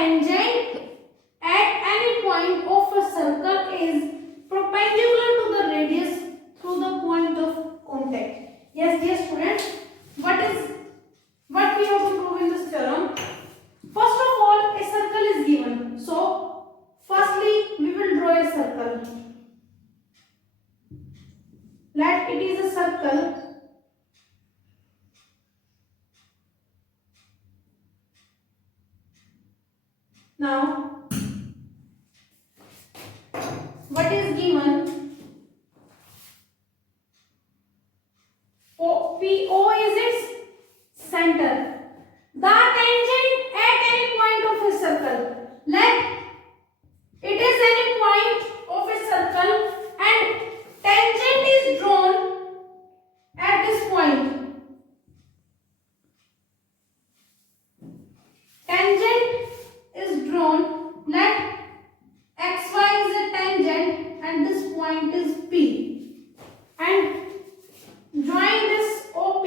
tangent at any point of a circle is perpendicular to the radius through the point of contact. Yes, dear students, what we have to prove in this theorem? First of all, a circle is given. So, firstly, we will draw a circle. Let it is a circle. Now, what is given? PO is its center. The tangent at any point of a circle. Let it is any point of a circle and tangent is drawn at this point. Tangent is drawn. Let xy is a tangent and this point is P. And join this OP.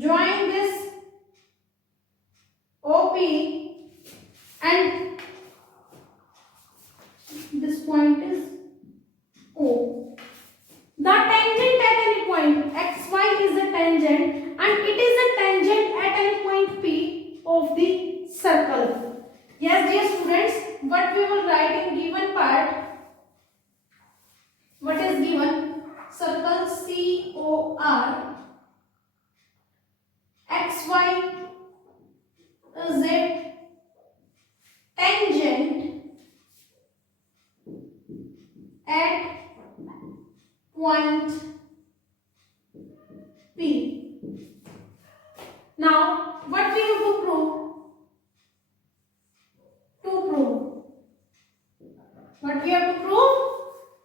Join this OP and this point is O. The tangent at any point xy is a tangent and it is a tangent at any point P of the circle. Yes, dear students, what we will write in given part? What is given? Circle COR. XY is a tangent at point P. Now, what we have to prove? What we have to prove?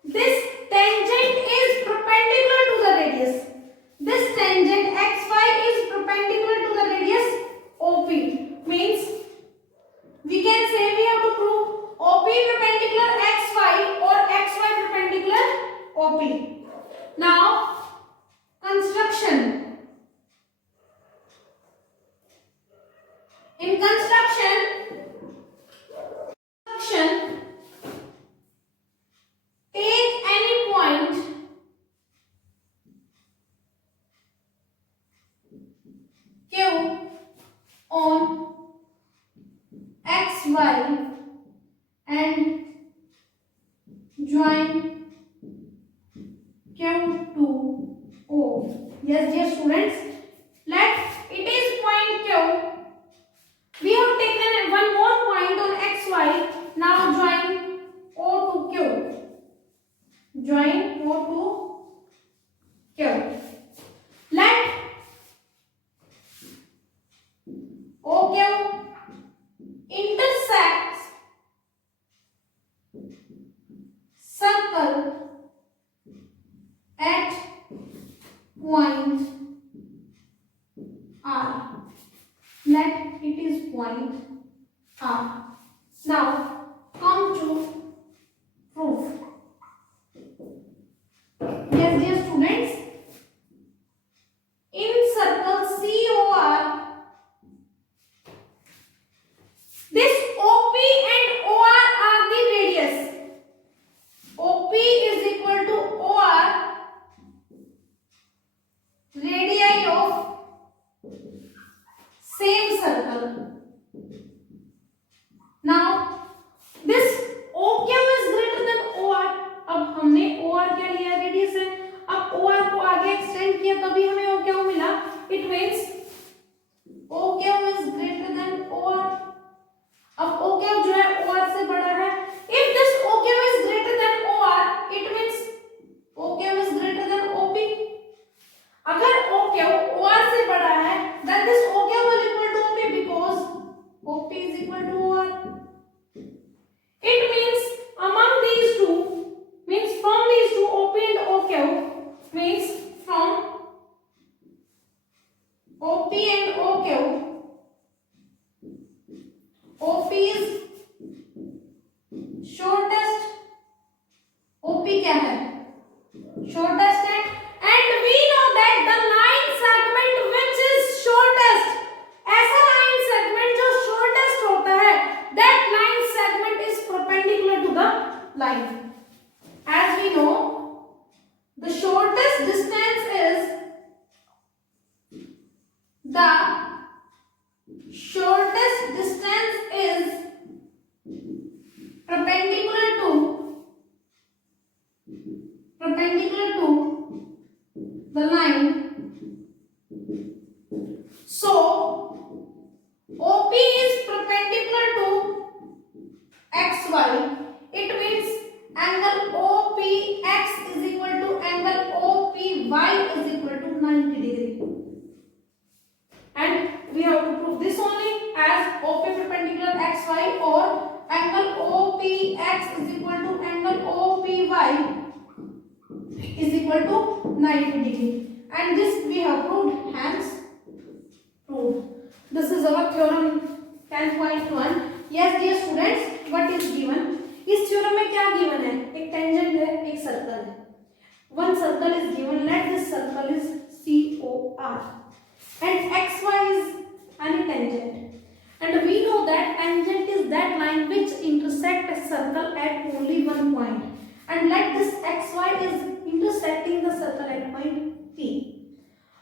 This tangent is perpendicular to the radius. This tangent xy is perpendicular to the radius OP. Means we can say we have to prove OP perpendicular xy or xy perpendicular OP. Now, construction. In construction, take any point Q on xy and join Q to O. Yes, dear students, let it is point Q. We have taken one more point on xy. Now join O to Q. Join O to Q. Let OQ intersects circle at point R. Let it is point R. Now come to proof. Yes, dear students, in circle COR, this OP and OR are the radius. OP is equal to OR, radii of same circle. Now, this OQ is greater than OR. अब हमने OR क्या लिया? Radius है. अब OR को आगे extend किया तभी हमें OQ मिला. It means OQ is greater than OR. अब OQ जो है OR से बड़ा है. If this OQ is greater than OR, it means OQ is greater than OP. अगर OQ OR से बड़ा है, then this OQ will equal to OP because OP is equal to OR. It means among these two, means from these two OP and OQ, means from OP and OQ, OP is shortest. OP क्या है? Shortest है and we know that the line segment which is shortest, ऐसा line segment जो shortest होता है, that line segment is perpendicular to the line. As we know, the shortest distance is perpendicular to the line. So OP is perpendicular to XY. It means angle OPX is equal to angle OPY is equal to 90 degree. And we have to prove this only, as OP perpendicular XY or angle OPX is equal to angle OPY is equal to 90 degree. And this we have proved, hence proved. This is our theorem 10.1. Yes dear students, what is given? इस theorem में क्या given है? एक tangent है, एक circle है. One circle is given. Let this circle is COR, and XY is any tangent. And we know that tangent is that line which intersect a circle at only one point. And let this XY is intersecting the circle at point P.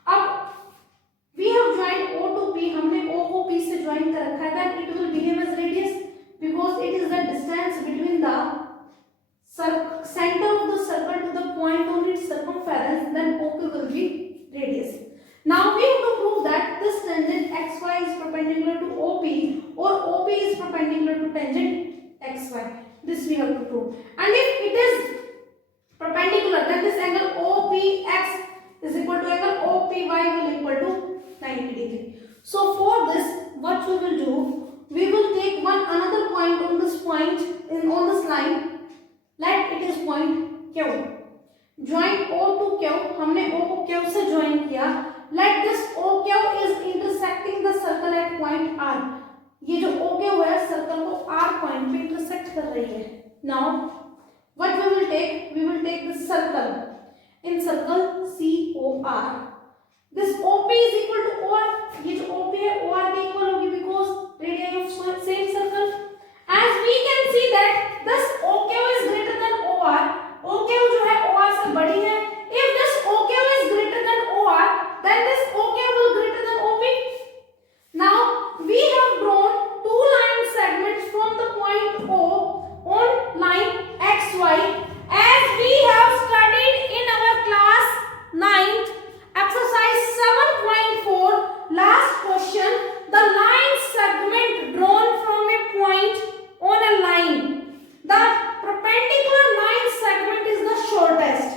अब we have joined O to P. हमने O को P से join कर रखा है. Then it will behave as radius because it is the distance between the center of the circle to the point on its circumference. Then OP will be radius. Now we have to prove that this tangent XY is perpendicular to OP or OP is perpendicular to tangent XY. This we have to prove. And if it is perpendicular, then this angle OPX is equal to angle OPY will equal to 90 degree. So for this, what we will do, we will take one another point on this point on this line. Let it is point Q. Join O to Q. हमने O को Q से join किया. Let this OQ is intersecting the circle at point R. ये जो OQ है circle को R point पे intersect कर रही है. Now what we will take? We will take this circle. In circle COR. This OP is equal to OR. ये जो OP है OR के equal होगी because radii of same circle. As we can see that this OQ is greater than OR. OQ जो है OR से बड़ी है. If this OQ is greater than OR, then this OQ will greater than OP. Now we have drawn two line segments from the point O on line XY, as we have studied in our class 9th exercise 7.4 last question. The line segment drawn from a point on a line, the perpendicular line segment is the shortest.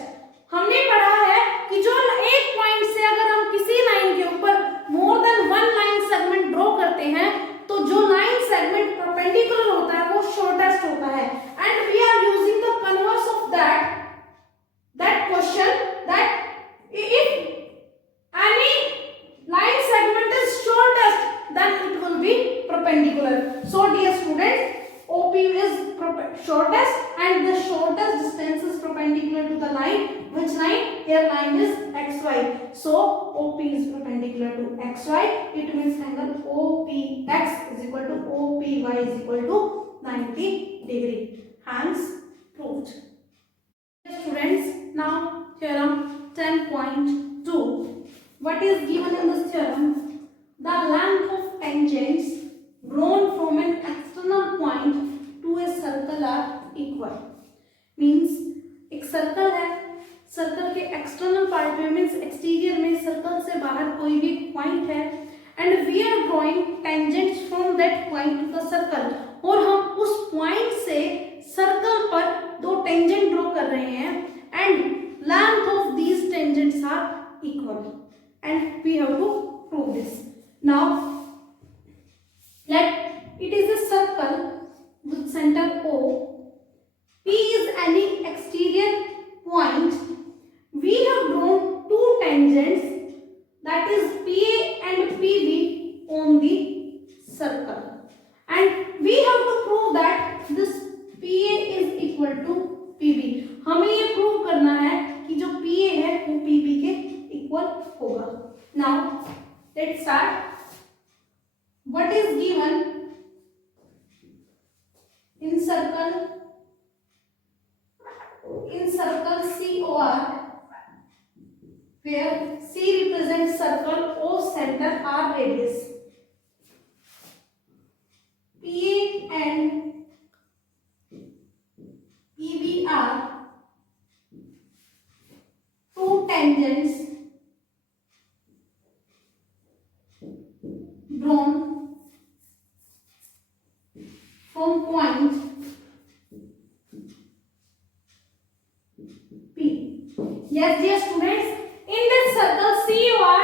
हमने पढ़ा है कि जो एक point से अगर हम किसी लाइन के ऊपर more than one line segment draw करते हैं तो जो लाइन सेगमेंट परपेंडिकुलर होता है वो शॉर्टेस्ट होता है. And we are using the converse of that question, that if any line segment is shortest, then it will be perpendicular. So dear students, OP is shortest and the shortest distance is perpendicular to the line. Which line? Here line is XY. So OP is perpendicular to XY. It means angle OPX is equal to OPY is equal to 90 degree. Hence proved. Students, now theorem 10.2. What is given in this theorem? The length of tangents drawn from an external point to a circle are equal. Means एक circle है, circle के external part में means exterior में circle से बाहर कोई भी point है and we are drawing tangents from that point to the circle. और हम उस पॉइंट से सर्कल पर दो टेंजेंट ड्रॉ कर रहे हैं and length of these tangents are equal. And we have to prove this. Now let it is a circle with center O. P is any exterior point. We have drawn two tangents, that is PA and PB on the circle, and we have to prove that this PA is equal to PB. हमें ये prove करना है कि जो PA है वो PB के equal होगा। Now let's start. What is given in circle COR, where C represents circle, O center, R radius. PA and EB are two tangents drawn from point P. Yes, dear students, in this circle COR,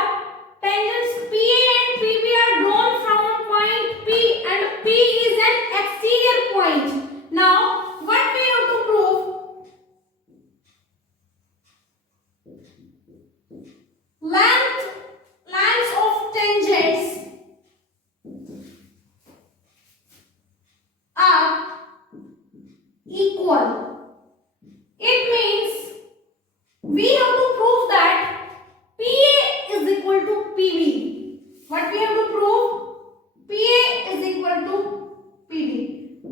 tangents PA and PB are drawn from a point P, and P is an exterior point. Now, what we have to prove? Lengths of tangents are equal. It means we have to prove that PA is equal to PB. What we have to prove? PA is equal to PB.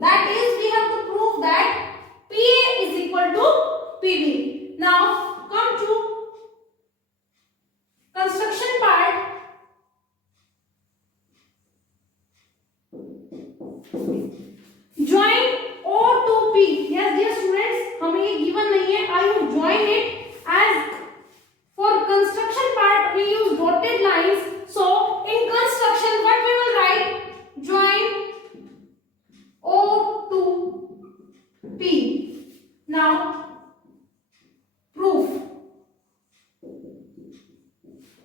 That is, we have to prove that PA is equal to PB. Now come to construction part. Join O to P. Yes, dear students, हमें ये given नहीं है. I have joined it as for construction part we use dotted lines. So in construction, what we will write? Join O to P. Now proof.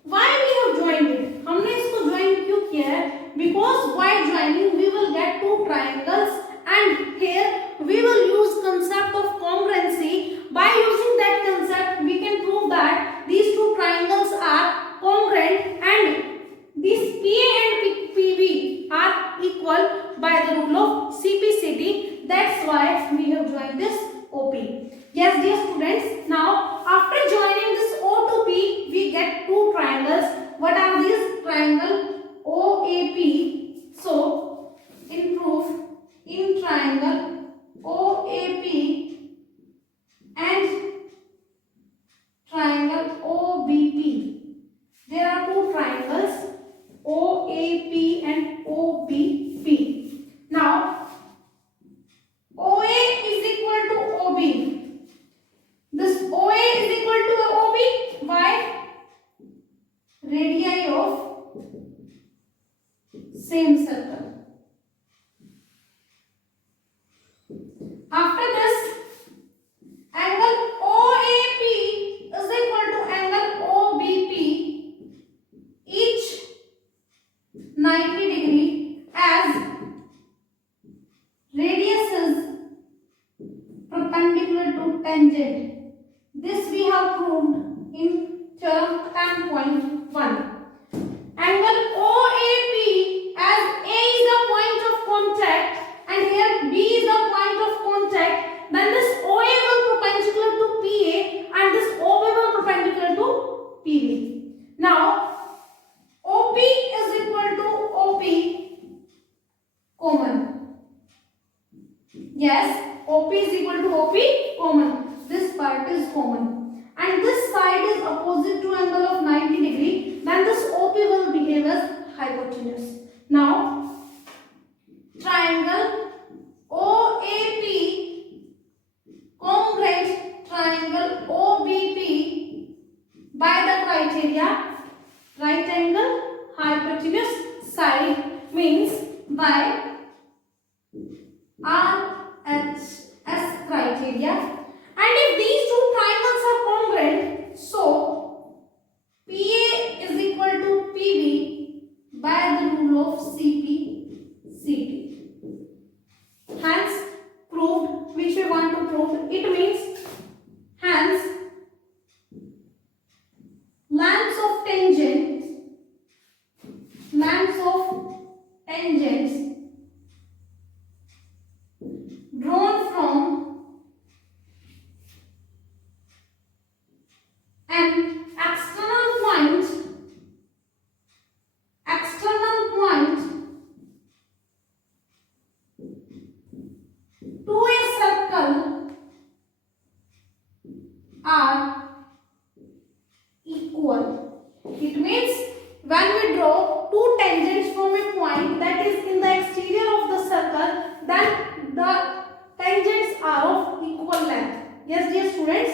Why we have joined it? हमने इसको join क्यों किया है? Because while joining we will get two triangles, and here we will use concept of congruency. By using that concept we can prove that these two triangles are congruent and these PA and PB are equal by the rule of CPCT. That's why we have joined this OP. Yes, dear students, now after joining this O to P we get two triangles. What are these? Triangle OAP. So in proof, in triangle OAP and triangle OBP, there are two triangles OAP and OBP. Now OA is equal to OB. This OA is equal to OB. Why? Radii of same circle. After this, angle OAP is equal to angle OBP, each 90 degree, as radius is perpendicular to tangent. This we have proved in theorem 10.1. Angle OAP, as A is a point of contact and here B is a point of contact, then this OA will perpendicular to PA and this OB will perpendicular to PB. Now OP is equal to OP common. Yes, OP is equal to OP common. This part is common and this side is opposite to angle of 90 degree, then this OP will behave as hypotenuse. Now triangle OAP congruent triangle OBP by the criteria right angle hypotenuse side, means by RHS criteria. And if these two triangles are congruent, so PA is equal to PB by the rule of CPCT. Hence proved, which we want to prove. It means hence lengths of tangents drawn from an external point equal. It means when we draw two tangents from a point that is in the exterior of the circle, then the tangents are of equal length. Yes, dear students,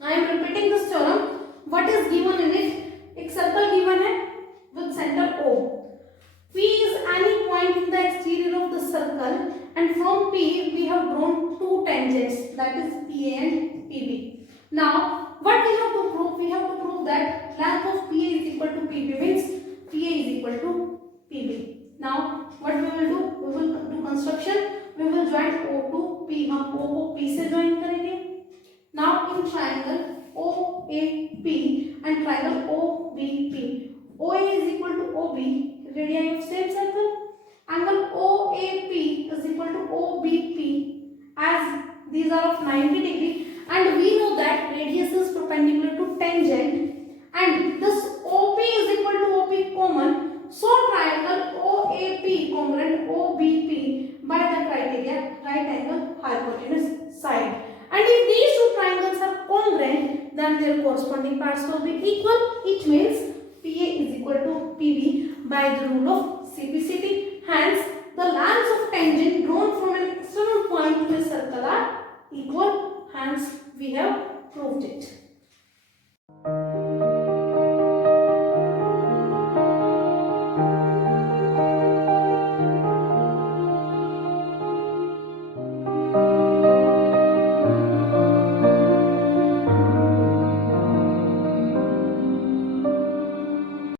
I am repeating this theorem. What is given in it? एक circle given है with center O. P is any point in the exterior of the circle, and from P we have drawn two tangents, that is PA and PB. Now, what we have to prove? We have to prove that length of PA is equal to PB, means PA is equal to PB. Now, what we will do? We will do construction. We will join O to P. हम O को P से join करेंगे. Now, in triangle OAP and triangle OBP, OA is equal to OB, radii of same circle. Angle OAP is equal to OBP, as these are of 90 degree, and we know that radius is perpendicular to tangent, and this OP is equal to OP common. So triangle OAP congruent OBP by the criteria right angle hypotenuse side. And if these two triangles are congruent, then their corresponding parts will be equal. It means PA is equal to PB by the rule of CPCT. Hence, the lengths of tangent drawn from an external point to a circle are equal. Hence, we have proved it.